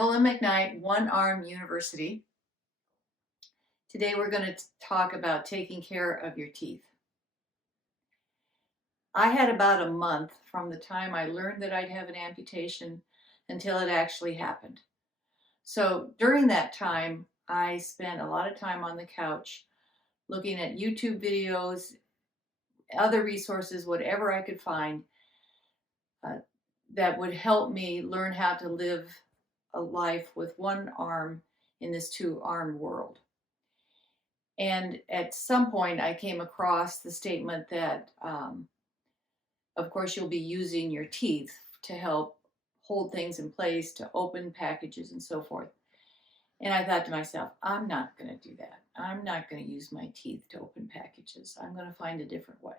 Evelyn McKnight, One Arm University. Today we're going to talk about taking care of your teeth. I had about a month from the time I learned that I'd have an amputation until it actually happened. So during that time, I spent a lot of time on the couch looking at YouTube videos, other resources, whatever I could find that would help me learn how to live a life with one arm in this two-armed world. And at some point I came across the statement that of course you'll be using your teeth to help hold things in place, to open packages and so forth. And I thought to myself, I'm not going to do that. I'm not going to use my teeth to open packages. I'm going to find a different way.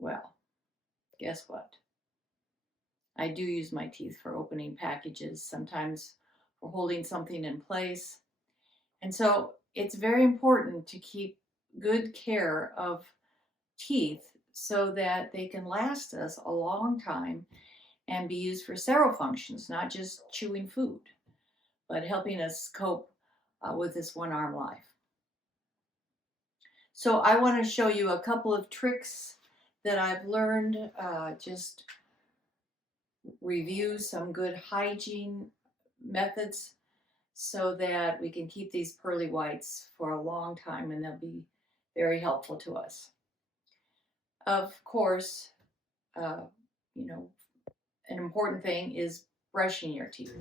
Well, guess what? I do use my teeth for opening packages, sometimes for holding something in place. And so it's very important to keep good care of teeth so that they can last us a long time and be used for several functions, not just chewing food, but helping us cope with this one-arm life. So I want to show you a couple of tricks that I've learned, just review some good hygiene methods so that we can keep these pearly whites for a long time, and they'll be very helpful to us. Of course, an important thing is brushing your teeth.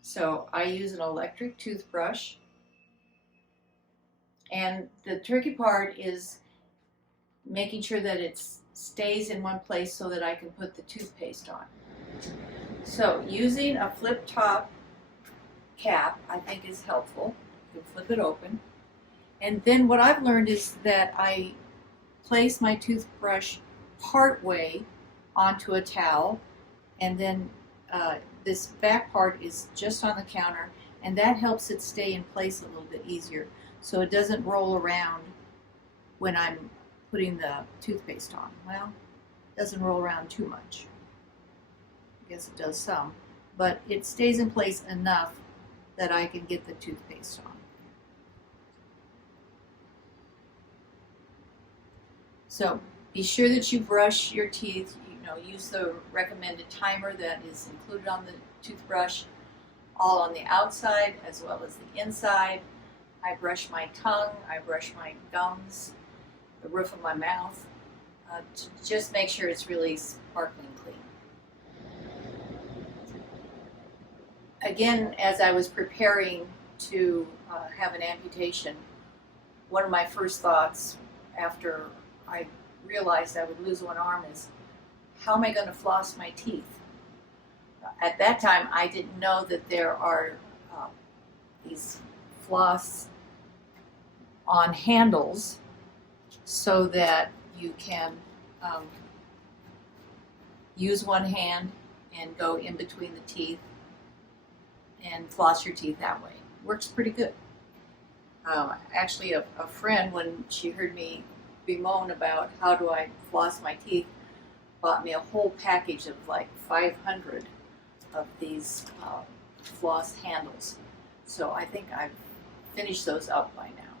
So I use an electric toothbrush, and the tricky part is making sure that it stays in one place so that I can put the toothpaste on. So using a flip top cap I think is helpful. You can flip it open. And then what I've learned is that I place my toothbrush part way onto a towel, and then this back part is just on the counter, and that helps it stay in place a little bit easier so it doesn't roll around when I'm putting the toothpaste on. Well, it doesn't roll around too much. I guess it does some, but it stays in place enough that I can get the toothpaste on. So be sure that you brush your teeth. Use the recommended timer that is included on the toothbrush, all on the outside as well as the inside. I brush my tongue, I brush my gums, the roof of my mouth, to just make sure it's really sparkling clean. Again, as I was preparing to have an amputation, one of my first thoughts after I realized I would lose one arm is, how am I going to floss my teeth? At that time, I didn't know that there are these floss on handles so that you can use one hand and go in between the teeth and floss your teeth that way. Works pretty good. Actually, a friend, when she heard me bemoan about how do I floss my teeth, bought me a whole package of like 500 of these floss handles. So I think I've finished those up by now.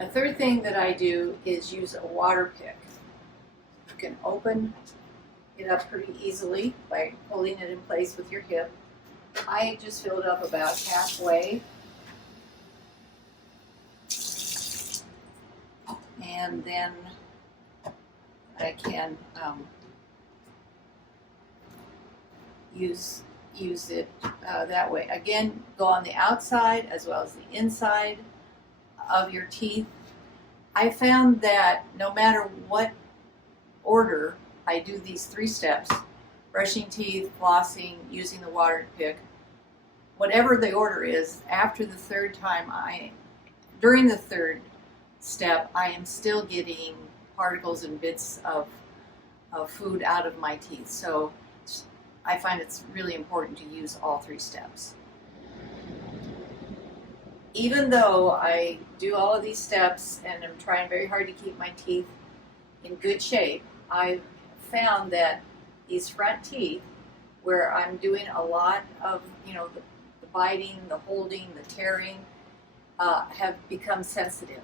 A third thing that I do is use a water pick. You can open it up pretty easily by holding it in place with your hip. I just filled up about halfway. And then I can use it that way. Again, go on the outside as well as the inside of your teeth. I found that no matter what order I do these 3 steps, brushing teeth, flossing, using the water pick, whatever the order is, after the third time, during the third step, I am still getting particles and bits of food out of my teeth. So I find it's really important to use all 3 steps. Even though I do all of these steps and I'm trying very hard to keep my teeth in good shape, I've found that these front teeth, where I'm doing a lot of, the biting, the holding, the tearing, have become sensitive.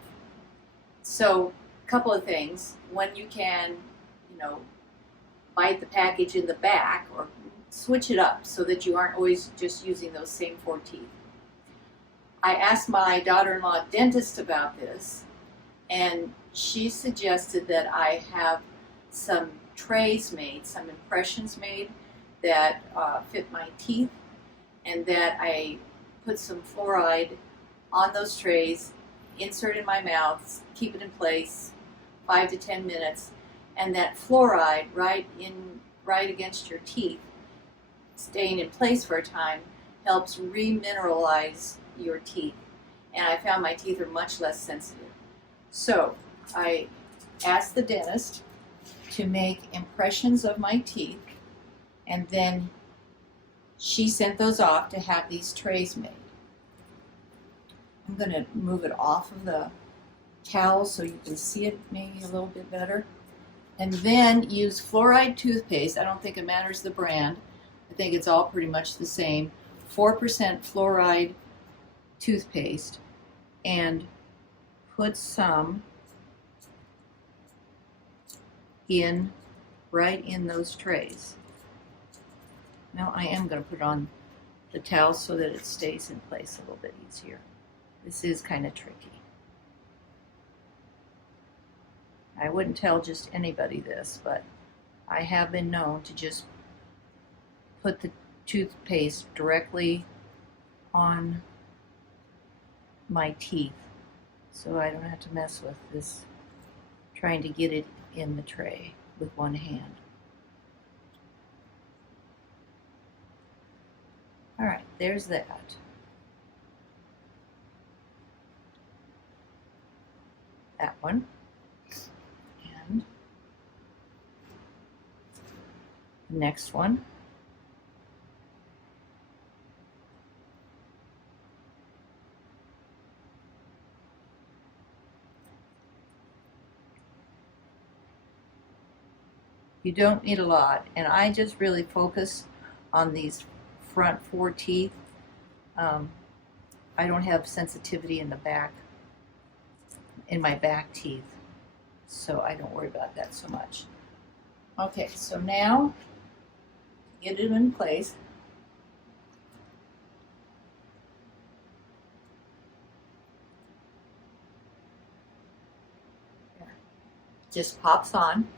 So, a couple of things. When you can, bite the package in the back, or switch it up so that you aren't always just using those same 4 teeth. I asked my daughter-in-law dentist about this, and she suggested that I have some trays made, some impressions made that fit my teeth, and that I put some fluoride on those trays, insert in my mouth, keep it in place 5 to 10 minutes, and that fluoride right against your teeth, staying in place for a time, helps remineralize your teeth. And I found my teeth are much less sensitive. So I asked the dentist to make impressions of my teeth, and then she sent those off to have these trays made. I'm going to move it off of the towel so you can see it maybe a little bit better. And then use fluoride toothpaste. I don't think it matters the brand. I think it's all pretty much the same. 4% fluoride toothpaste, and put some right in those trays. Now I am going to put on the towel so that it stays in place a little bit easier. This is kind of tricky. I wouldn't tell just anybody this, but I have been known to just put the toothpaste directly on my teeth so I don't have to mess with this, trying to get it in the tray with one hand. All right, there's that. That one. And the next one. You don't need a lot, and I just really focus on these front 4 teeth. I don't have sensitivity in the back, in my back teeth, so I don't worry about that so much. Okay, so now get it in place. Just pops on.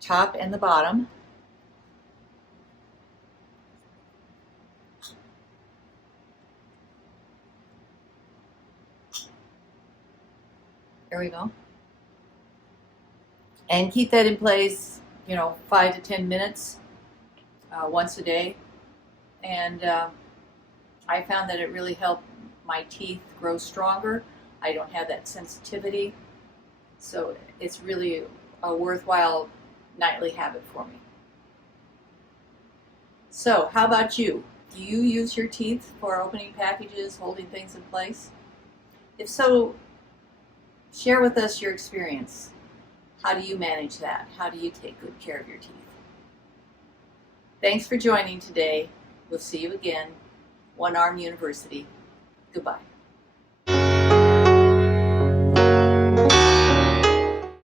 Top and the bottom. There we go. And keep that in place, 5 to 10 minutes once a day. And I found that it really helped my teeth grow stronger. I don't have that sensitivity. So it's really a worthwhile nightly habit for me. So how about you? Do you use your teeth for opening packages, holding things in place? If so, share with us your experience. How do you manage that? How do you take good care of your teeth? Thanks for joining today. We'll see you again. One Arm University. Goodbye.